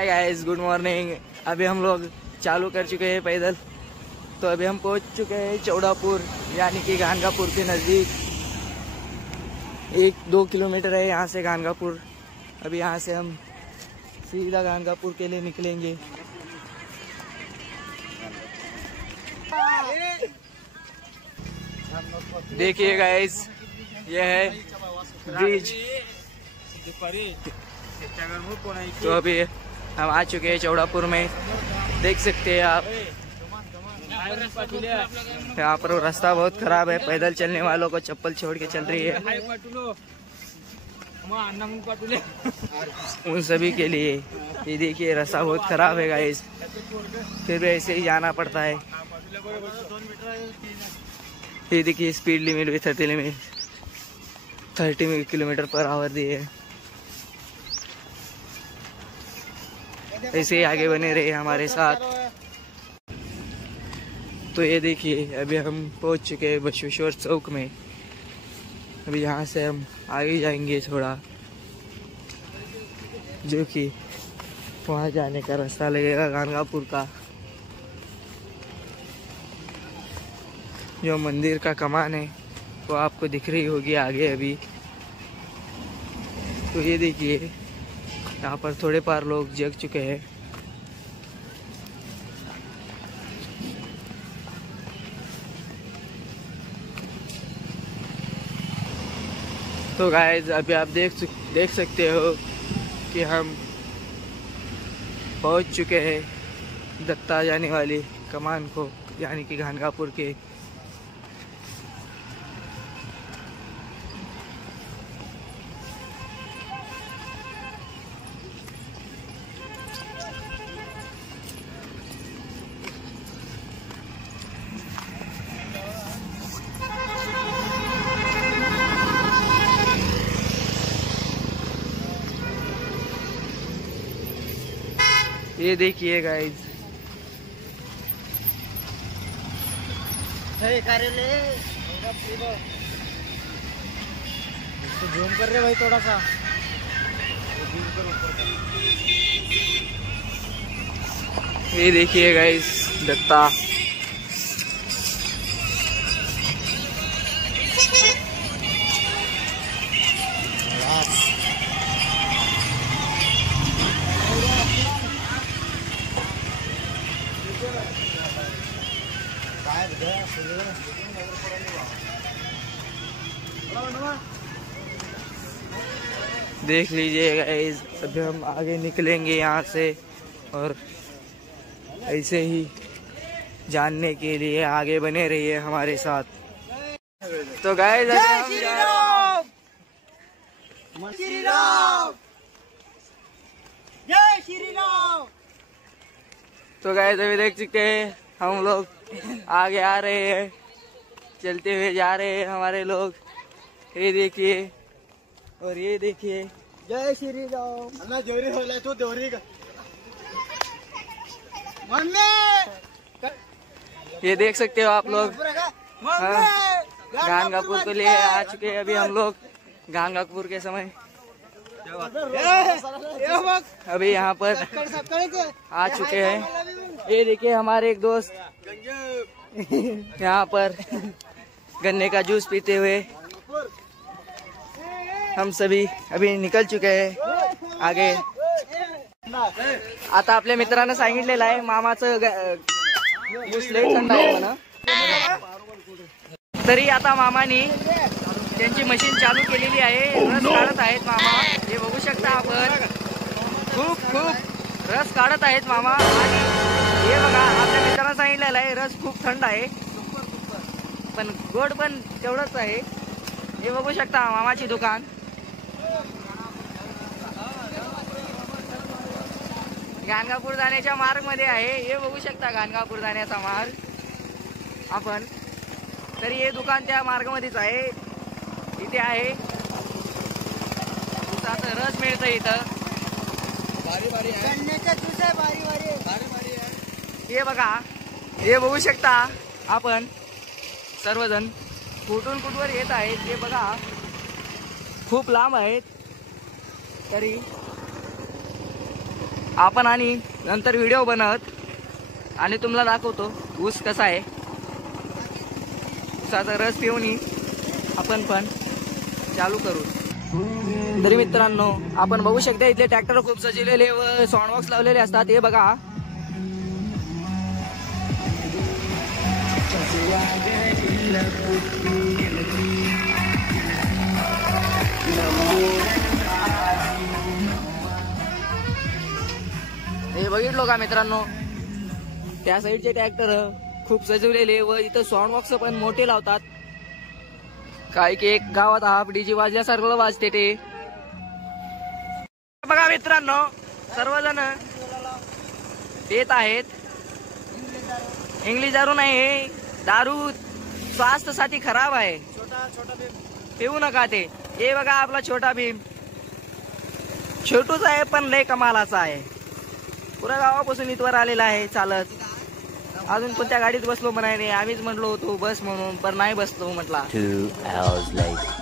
Hi guys, good morning. अभी हम लोग चालू कर चुके हैं पैदल। तो अभी हम पहुंच चुके हैं चौड़ापुर यानी कि गानगापुर के नज़दीक। 1-2 किलोमीटर है यहाँ से गानगापुर। अभी यहाँ से हम सीधा गानगापुर के लिए निकलेंगे। देखिए गाइस, यह है ब्रिज। तो अभी हम आ चुके हैं चौड़ापुर में। देख सकते हैं आप, यहाँ पर रास्ता बहुत खराब है। पैदल चलने वालों को चप्पल छोड़ के चल रही है। उन सभी के लिए ये देखिए, रास्ता बहुत खराब है गाइस, फिर भी ऐसे ही जाना पड़ता है। ये देखिए, स्पीड लिमिट भी 30 किलोमीटर पर आवर दी है। ऐसे ही आगे बने रहे हमारे साथ। तो ये देखिए, अभी हम पहुंच चुके हैं बसवेश्वर चौक में। अभी यहाँ से हम आगे जाएंगे थोड़ा, जो कि वहाँ जाने का रास्ता लगेगा गानगापुर का। जो मंदिर का कमान है वो आपको दिख रही होगी आगे अभी। तो ये देखिए, यहाँ पर थोड़े पार लोग जग चुके हैं। तो गाइस, अभी आप देख सकते हो कि हम पहुंच चुके हैं दत्ता जाने वाली कमान को, यानी कि गानगापुर के। ये देखिए गाइस, जूम कर रहे भाई थोड़ा सा। ये देखिए गाइस, दत्ता। देख लीजिए गाइस, अभी हम आगे निकलेंगे यहाँ से, और ऐसे ही जानने के लिए आगे बने रहिए हमारे साथ। तो गाइस, तो गाइस अभी देख चुके हैं हम लोग आगे आ रहे हैं, चलते हुए जा रहे हैं हमारे लोग। ये देखिए, और ये देखिए, जय श्री राम। अन्ना जोरी होला तू दोरी का मम्मी। ये देख सकते हो आप लोग, गानगापुर के लिए आ चुके हैं अभी हम लोग। गानगापुर के समय अभी यहाँ पर आ चुके हैं। ये देखिए, हमारे एक दोस्त यहाँ पर गन्ने का जूस पीते हुए। हम सभी अभी निकल चुके हैं आगे। आता आपल्या मित्रांना सांगितलेलं आहे मामाचं जूस लय थंड आहे म्हणा। तरी आता मामानी त्यांची मशीन चालू केलेली आहे, रस काढत आहेत मामा। हे बघू शकता आपण, खूप रस काढत आहेत मामा। आणि हे बघा, आपल्या मित्रांना सांगितलेलं आहे रस खूप थंड आहे, पण गोड पण तेवढंच आहे। हे बघू शकता मामाची दुकान। गानगापूर जाण्याच्या मार्ग मध्ये आहे, हे बघू शकता गानगापूर जाण्याचा मार्ग आपण। तरी हे दुकान त्या मार्ग मध्येच आहे। इथे आहे उसाचं रस मिळतं इथं। गन्न्याचा ज्यूस आहे, बारी आहे। हे बघा, हे बघू शकता आपण, सर्वजण कुठून कुठवर येत आहेत हे बघा, खूप लांब आहेत। तरी आपण आणि नंतर व्हिडिओ बनवत आणि तुम्हाला दाखवतो ऊस कसा आहे. ऊसाचा रस पिऊन आपण पण चालू करू. तरी मित्रांनो आपण बघू शकता इथले ट्रॅक्टर खूप सजलेले व साऊंड बॉक्स लावलेले असतात. हे बघा हे बघितलो का मित्रांनो, त्या साईडचे ट्रॅक्टर खूप सजवलेले व इथं साऊंड बॉक्स पण मोठे लावतात. काय की एक गावात हाफ डीजे वाजल्यासारखं वाजते ते. बघा मित्रांनो सर्वजण पेत आहेत. इंग्लिश दारू नाही, हे दारू स्वास्थ्यासाठी खराब आहे. पिऊ नका ते. हे बघा आपला छोटा भीम, छोटूच आहे पण लय कमालाचा आहे. पुऱ्या गावापासून इथवर आलेला आहे चालत. अजून कोणत्या गाडीत बसलो म्हणाय नाही. आम्हीच म्हटलो होतो बस म्हणून, पण नाही बसलो म्हटला. 2 hours later.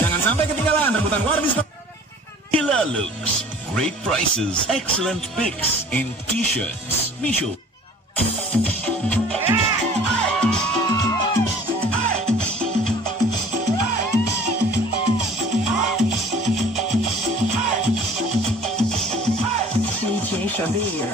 Jangan sampai ketinggalan rebutan Wardis. Killer looks, great prices, excellent picks in t-shirts. Misho. DJ Shabir.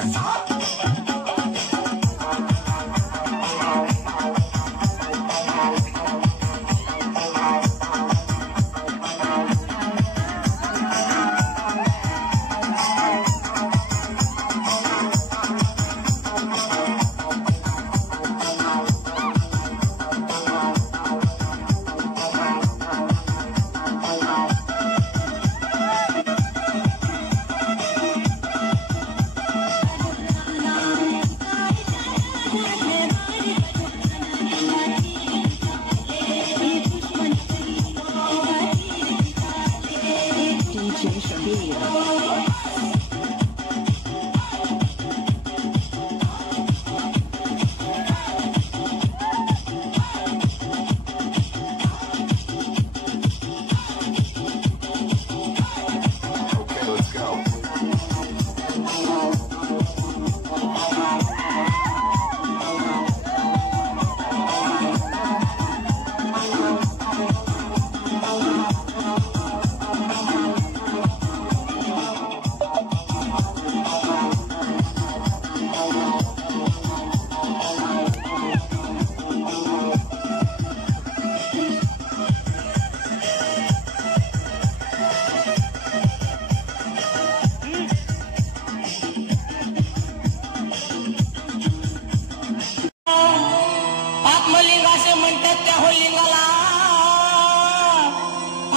आत्मलिंगाचे म्हणतात त्या होलिंगाला,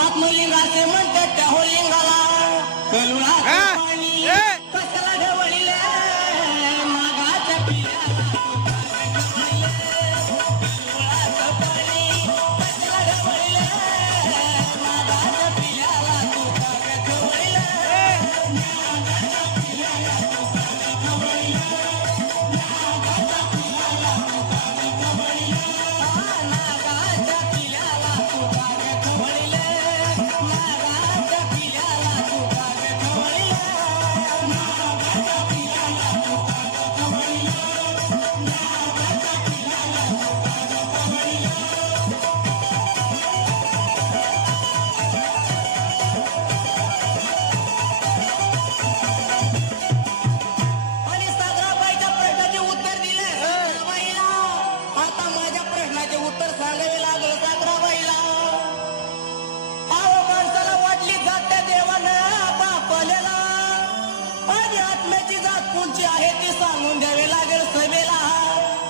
आत्मलिंगाचे म्हणतात त्या होलिंगाला, कलुळाचं पाणी कशाला ढवळीले मागाच्या पिल्याला, कलुळाचं पाणी कशाला ढवळीले मागाच्या पिल्याला, तू का ढवळीले मागाच्या पिल्याला, तू का ढवळीले.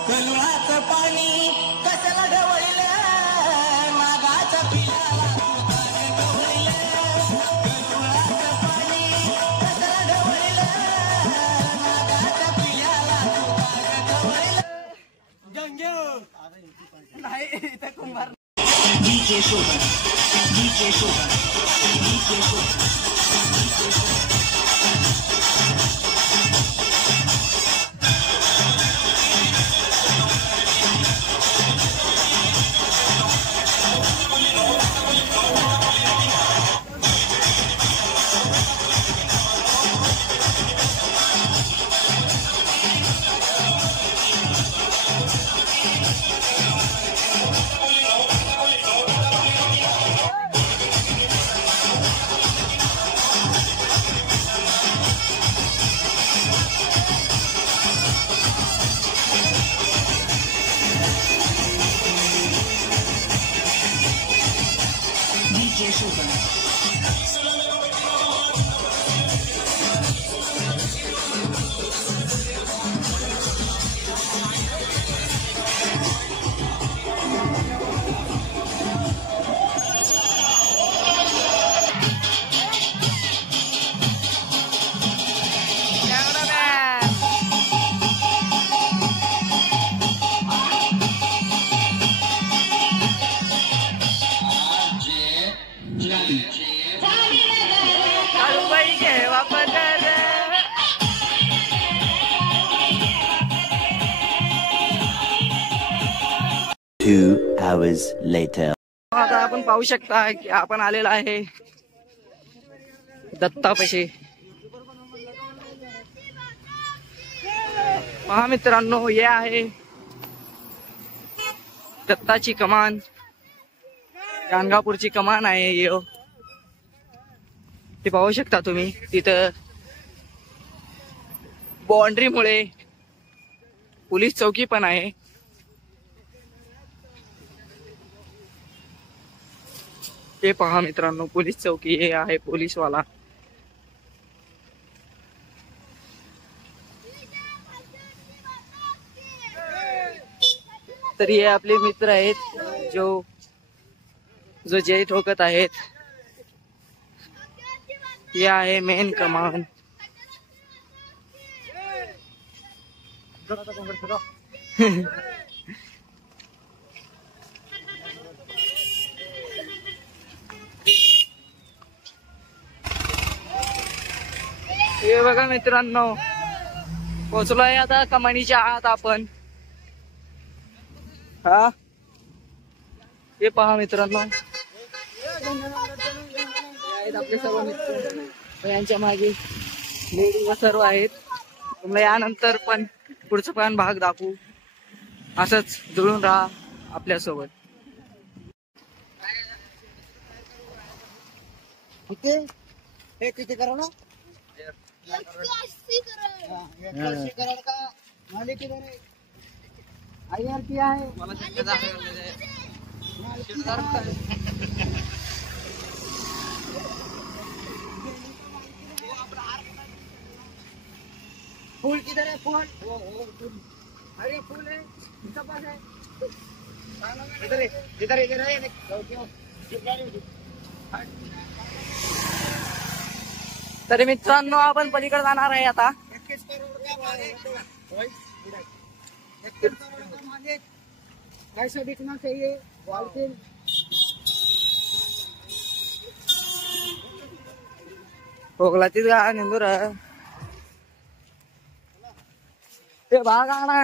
कलुळाचं पाणी कशाला ढवळलं मागाच्या पिल्याला तू का ढवळलं कलुळाचं पाणी कशाला ढवळलं मागाच्या पिल्याला तू का ढवळलं DJ Sugar DJ Sugar DJ Sugar DJ Sugar Kalubai घेवा पदर. 2 hours later. आता आपण पाहू शकता की आपण आलेला आहे दत्तापाशी. पहा मित्रांनो, हे आहे दत्ताची कमान. गाणगापूरची कमान आहे हे. ते पाहू शकता तुम्ही. तिथं बाउंड्रीमुळे पोलीस चौकी पण आहे. हे पहा मित्रांनो, पोलीस चौकी हे आहे पोलीसवाला. तर हे आपले मित्र आहेत जो जय ठोकत आहेत. हे आहे मेन कमान. हे बघा मित्रांनो, पोचलोय आता कमानीच्या आत आपण. हा, हे पहा मित्रांनो, आपले सर्व मित्र. यांच्या मागे लेडी व सर्व आहेत. तुम्हाला यानंतर पण पुढचं पण भाग दाखवू. असंच जुळून राहा आपल्यासोबत. हे किती करा ना 180 करोड़ का मालिक इधर है. IRP आहे. फूल किधर है? फूल अरे फूल है, इसका पास है. इधर है, इधर इधर है. तरी मित्रांनो, आपण पलीकडे जाणार आहे आता. 21 करोड़ का मालिक. 21 करोड़ का मालिक. ऐसा दिखना चाहिए. वालकिन खोकला तीच गा निंदूर ते भाग आणा.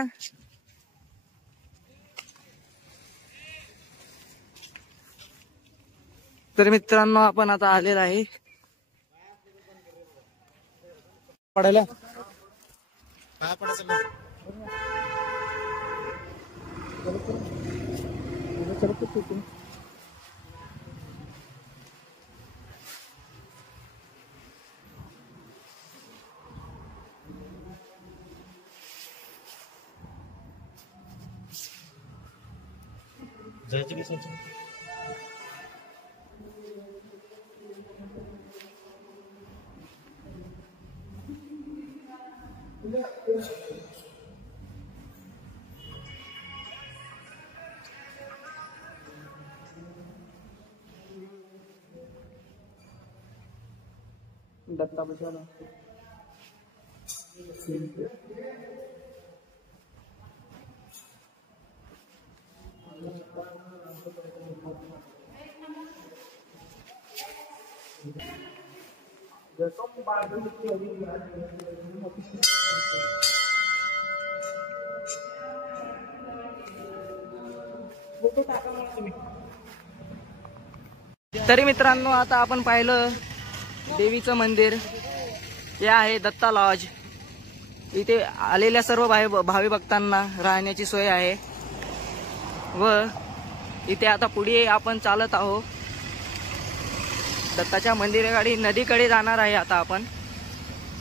तर मित्रांनो, आपण आता आलेला आहे पडायला काय पडायचं जायचं की सोच. दत्ता बसवला तरी मित्रांनो आता आपण पाहिलं देवीचं मंदिर. हे आहे दत्ता लॉज. इथे आलेल्या सर्व भावी भक्तांना राहण्याची सोय आहे. व इथे आता पुढे आपण चालत आहोत. दत्ताच्या मंदिराकडे नदीकडे जाणार आहे. आता आपण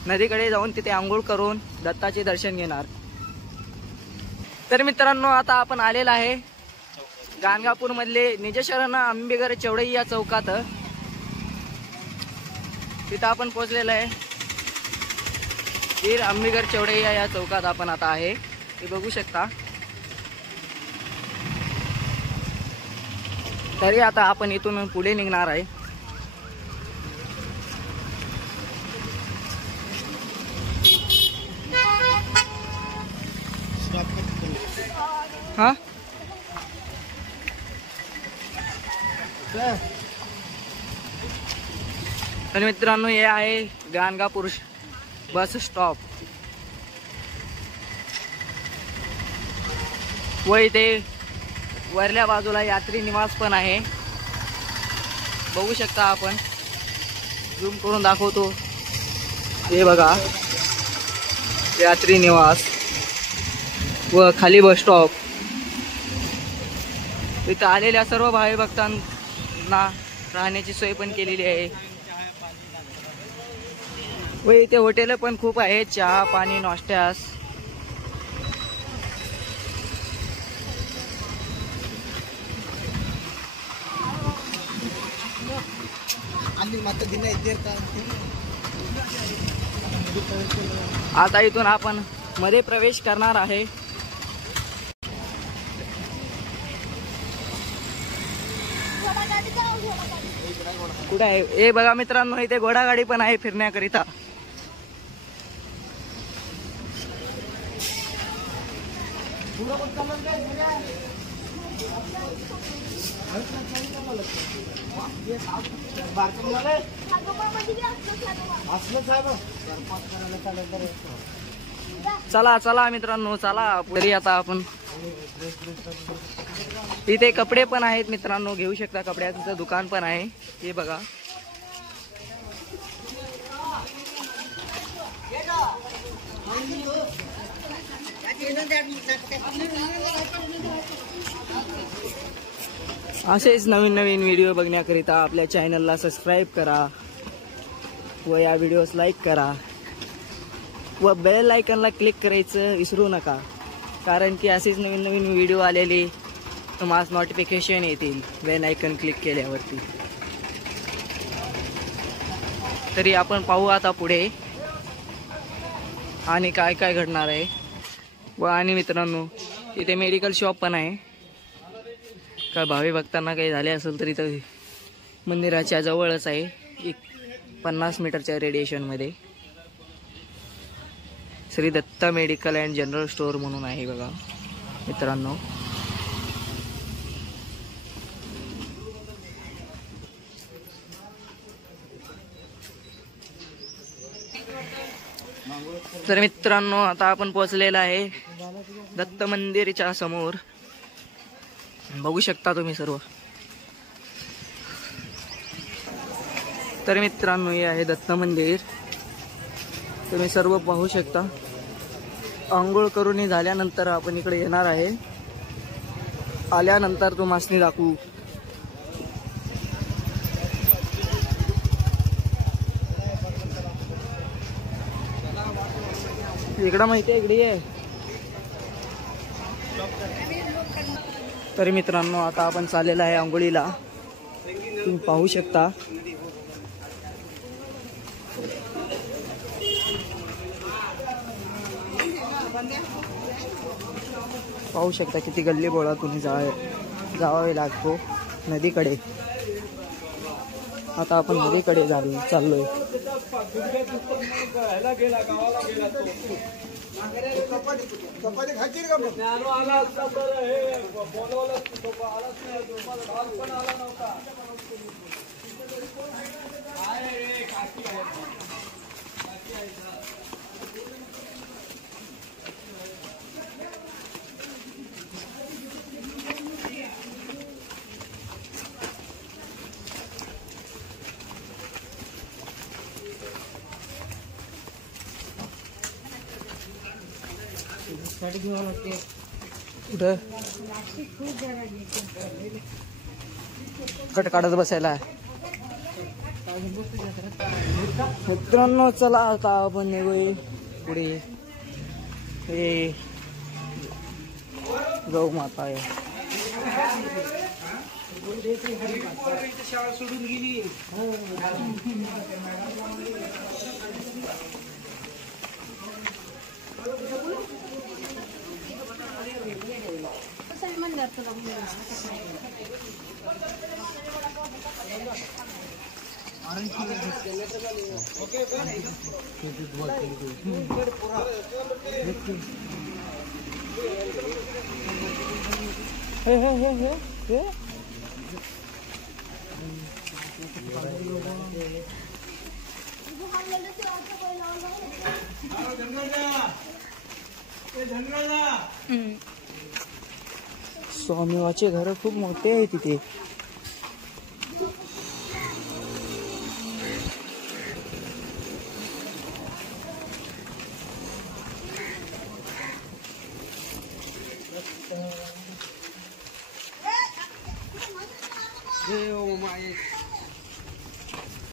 नदीकडे जाऊन तिथे आंघोळ करून दत्ताचे दर्शन घेणार. तर मित्रांनो आता आपण आलेला आहे गाणगापूर मधले निजशरण आंबेघर चौडई या चौकात. तिथं आपण पोहोचलेलं आहे. वीर आंबेघर चौडई या चौकात आपण आता आहे. हे बघू शकता. तरी आता आपण इथून पुढे निघणार आहे. हा तर मित्रांनो हे आहे गाणगापूर बस स्टॉप. व इथे वरल्या बाजूला यात्री निवास पण आहे. बघू शकता आपण. झूम करून दाखवतो. हे बघा यात्री निवास व खाली बस स्टॉप. इथं आलेल्या सर्व भावी भक्तांना राहण्याची सोय पण केलेली आहे. व इथे हॉटेल पण खूप आहेत. चहा पाणी नाश्त्यास. आता इथून आपण मध्ये प्रवेश करणार आहे. कुठे आहे हे बघा मित्रांनो. इथे घोडागाडी पण आहे फिरण्याकरिता. चला चला मित्रांनो चला पुढे. आता आपण इथे कपडे पण आहेत मित्रांनो. घेऊ शकता. कपड्याचं दुकान पण आहे. हे बघा. असेच नवीन नवीन व्हिडिओ बघण्याकरिता आपल्या चॅनलला सबस्क्राईब करा व या व्हिडिओस लाईक करा व बेल आयकॉनला क्लिक करायचं विसरू नका. कारण की असेच नवीन नवीन व्हिडिओ आलेले तुम्हाला नोटिफिकेशन येतील बेल आयकॉन क्लिक केल्यावरती. तरी आपण पाहू आता पुढे आणि काय काय घडणार आहे. व आणि मित्रांनो इथे मेडिकल शॉप पण आहे. काय भावी भक्तांना काही झाले असेल तरी तर मंदिराच्या जवळच आहे. 50 मीटरच्या रेडिएशनमध्ये Shri Datta medical and general store म्हणून आहे बघा मित्रांनो. तर मित्रांनो आता आपण पोहोचलेला आहे दत्त मंदिराच्या समोर. बघू शकता तुम्ही सर्व. तर मित्रांनो हे आहे दत्त मंदिर. तुम्ही सर्व पाहू शकता. आंघोळ करून झाल्यानंतर आपण इकडे येणार आहे. आल्यानंतर तुम्हाला दाखवू. इकडं माहिती आहे इकडे आहे. तरी मित्रांनो आता आपण चाललेला आहे आंघोळीला. तुम्ही पाहू शकता. पाहू शकता किती गल्ली बोळा तुम्ही जावे लागतो नदीकडे. आता आपण नदीकडे चाललोय. चपाती खायची का मग? कुठं कट काढत बसायला. मित्रांनो चला आता आपण निघूया पुढे. हे गौ माता आहे. शाळा सोडून गेली. हे स्वामीवाचे घर खूप मोठे आहे तिथे. हे ओ माय